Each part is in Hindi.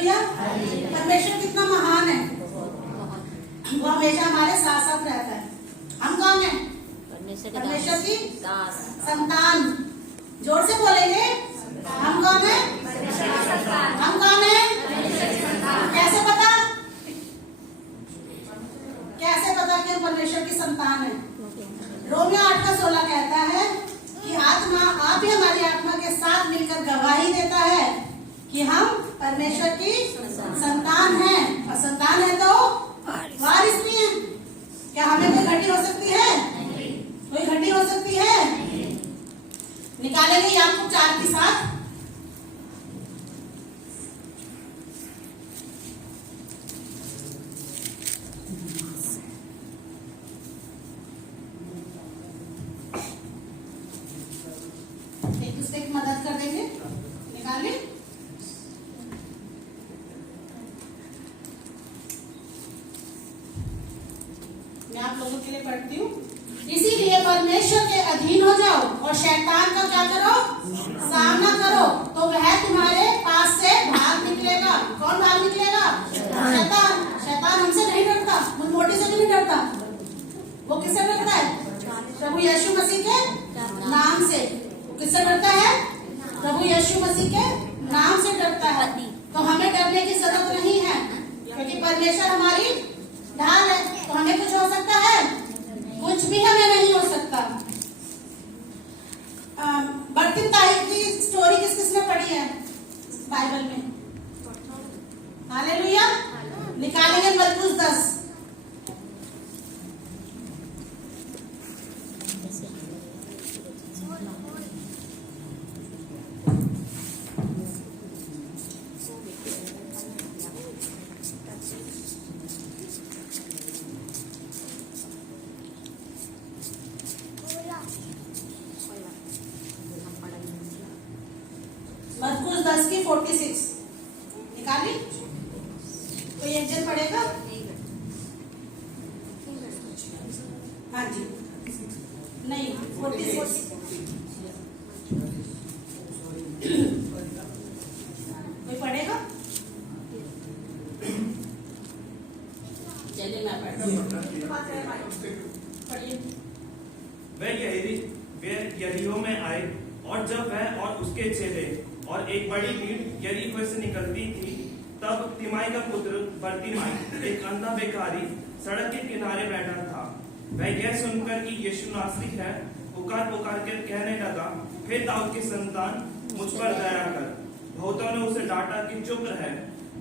हालेलुया। परमेश्वर कितना महान है, वो हमेशा हमारे साथ साथ रहता है। हम कौन है? परमेश्वर की संतान। जोर से बोलेंगे, हम कौन है? हम कौन है? कैसे पता? कैसे पता कि हम परमेश्वर की संतान है? रोमियो 8:16 कहता है कि आत्मा, आप ही हमारी आत्मा के साथ मिलकर गवाही देता है कि हम परमेश्वर की संतान हैं। और संतान है तो वारिस भी है। क्या हमें कोई घटी हो सकती है? कोई घटी हो सकती है? निकालेंगे याकूब 4 की 7। एक दूसरे की मदद कर देंगे। निकालिए। मैं आप लोगों के लिए पढ़ती हूँ। इसीलिए परमेश्वर के अधीन हो जाओ और शैतान का क्या करो? सामना करो, तो वह तुम्हारे पास से भाग निकलेगा। कौन भाग निकलेगा? शैतान। शैतान हमसे नहीं डरता, मुझ मोटी से भी नहीं डरता। वो किससे डरता है? प्रभु यीशु मसीह के नाम से। वो किससे डरता है? प्रभु यीशु मसीह के नाम से डरता है। तो हमें डरने की जरूरत नहीं है, क्योंकि परमेश्वर हमारी ढाल है। तो हमें कुछ हो सकता है? कुछ भी हमें नहीं हो सकता। बढ़ती तारीख की स्टोरी किस किसने पढ़ी है बाइबल में? हालेलुया। निकालेंगे मरकुस 10। मरकुस 10 की 46 निकाली। कोई एक जन पढ़ेगा? हाँ जी, नहीं 46। कोई पढ़ेगा? चलिए मैं पढ़िए। वे यरीहो में आए, और जब वह और उसके चेले और एक बड़ी भीड़ यरीहो से निकलती थी, तब तिमाई का पुत्र बरतिमाई, एक अंधा भिखारी, सड़क के किनारे बैठा था। वह यह सुनकर कि यीशु नासरी है, पुकार पुकार कर कहने लगा, हे दाऊद की संतान, मुझ पर दया कर। बहुतों ने उसे डांटा कि चुप रहे,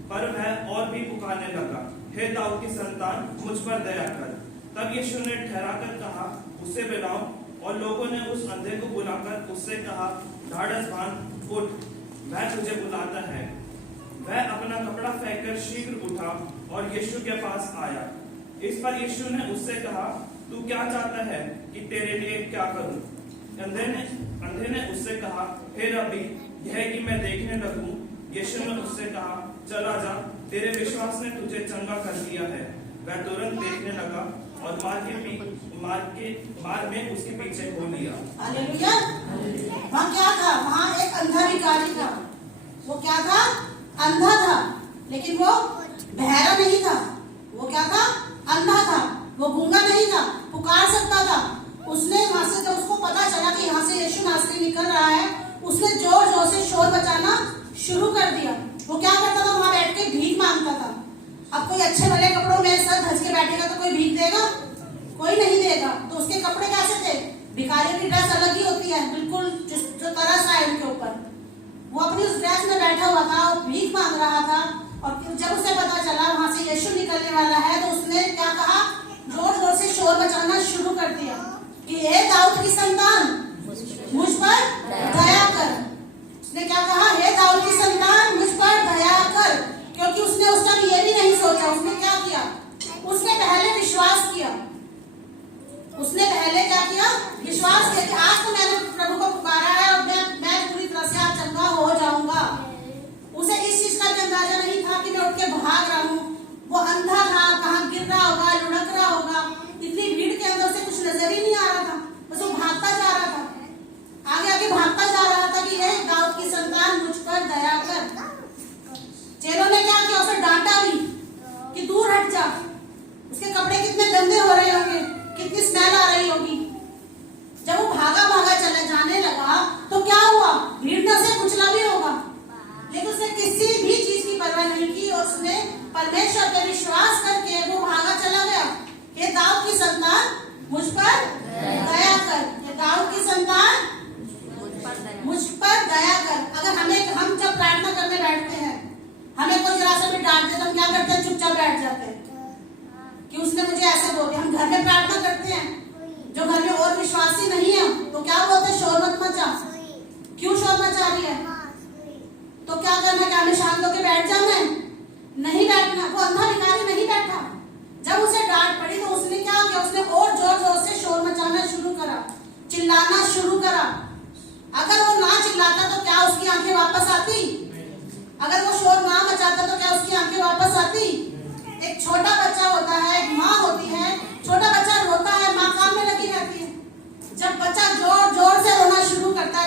पर वह और भी पुकारने लगा, हे दाऊद की संतान, मुझ पर दया कर। तब यीशु ने ठहराकर कहा, उसे बुलाओ। और लोगों ने उस अंधे को बुलाकर उससे कहा, ढाढ़स बांध, उठ, वह तुझे बुलाता है। वह अपना कपड़ा फेंककर शीघ्र उठा और यीशु के पास आया। इस पर यीशु ने उससे कहा, तू क्या चाहता है कि तेरे लिए क्या करूं? अंधे ने उससे कहा, हे रब्बी, यह कि मैं देखने लगूं। यीशु ने उससे कहा, चला जा, तेरे विश्वास ने तुझे चंगा कर दिया है। वह तुरंत देखने लगा और मार्ग में उसके पीछे हो लिया। हालेलुया। वहाँ क्या था? वहाँ एक अंधा भिखारी था। वो क्या था? अंधा था, लेकिन वो बहरा नहीं था। वो क्या था? अंधा था। वो गूंगा नहीं था, पुकार सकता था। उसने वहां से, जब उसको पता चला कि यहाँ से यीशु नासरी निकल रहा है, उसने जोर जोर से शोर मचाना शुरू कर दिया। वो क्या करता था? वहां बैठ के भीख मांगता था। अब कोई अच्छे भले कपड़ों में सर धस के बैठेगा तो कोई भीख देगा? कोई नहीं देगा। तो उसके कपड़े कैसे थे? भिखारियों की ड्रेस अलग ही होती है, बिल्कुल जो तरस है उनके ऊपर। वो अपनी उस ड्रेस में बैठा हुआ था और भीख मांग रहा था। और जब उसे पता चला वहां से यीशु निकलने वाला है, तो उसने क्या कहा? जोर जोर से शोर मचाना शुरू कर दिया कि हे दाऊद की संतान, मुझ पर दया कर। उसने क्या कहा? हे दाऊद की संतान, मुझ पर दया कर। क्योंकि उसने उस टाइम ये भी नहीं सोचा। उसने क्या किया? उसने पहले विश्वास किया। उसने पहले क्या किया? विश्वास किया कि आज तो मैंने प्रभु को पुकारा है और मैं पूरी तरह से आज चंगा हो जाऊंगा। उसे इस चीज का भी अंदाजा नहीं था कि मैं उठ के भाग रहा हूँ। वो अंधा था, कहाँ गिर रहा होगा, लुढ़क रहा होगा। इतनी भीड़ के अंदर से कुछ नजर ही नहीं आ रहा था। बस वो भागता जा रहा था, आगे आगे भागता जा रहा था कि हे दाऊद की संतान, मुझ पर दया कर। चेलों ने क्या परमेश्वर पे विश्वास करके वो भागा चला गया। हे दाऊद की संतान मुझ पर दया कर। हे दाऊद की संतान मुझ पर दया कर। अगर हम जब प्रार्थना करने बैठते हैं, हमें कोई जरा सा भी डांट दे तो हम क्या करते हैं? चुपचाप बैठ जाते हैं कि उसने मुझे ऐसे बोल दिया। हम घर में प्रार्थना करते हैं, जो घर में और विश्वासी नहीं है तो क्या बोलते हैं? शोर मत मचा। क्यों शोर मचा रही है? तो क्या करना है? क्या हमें शांत होकर बैठ जाना है? नहीं बैठना। वो अंधा भिखारी नहीं बैठा। जब उसे डांट पड़ी तो उसने क्या किया? उसने